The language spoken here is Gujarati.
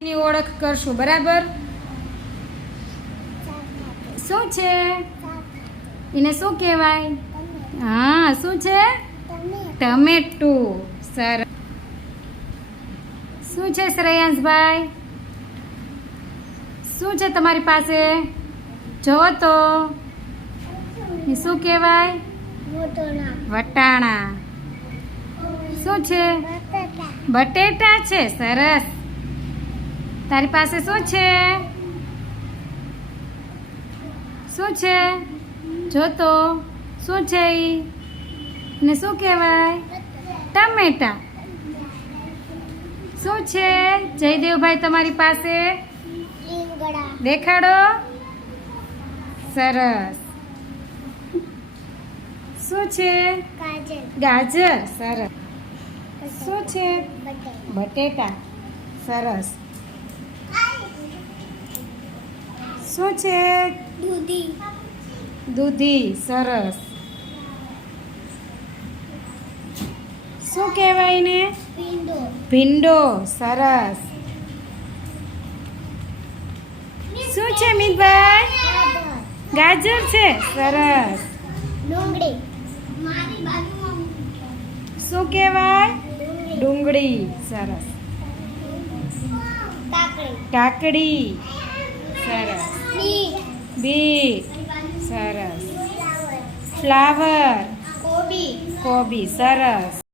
ની ઓળખ કરશું બરાબર શું છે એને શું કહેવાય હા શું છે ટમેટું સરસ શું છે શ્રેયાંશભાઈ શું છે તમારી પાસે જોવો તો એ શું કહેવાય વટાણા શું છે બટેટા છે સરસ તારી પાસે શું છે જો તો શું છે એને શું કહેવાય ટમેટા શું છે જયદેવભાઈ તમારી પાસે દેખાડો સરસ શું છે ગાજર સરસ શું છે બટેટા સરસ શું છે દૂધી સરસ શું કહેવાય ને ભીંડો સરસ શું છે મિતભાઈ ગાજર છે સરસ શું કહેવાય ડુંગળી સરસ કાકડી સરસ બીટ સરસ ફ્લાવર કોબી સરસ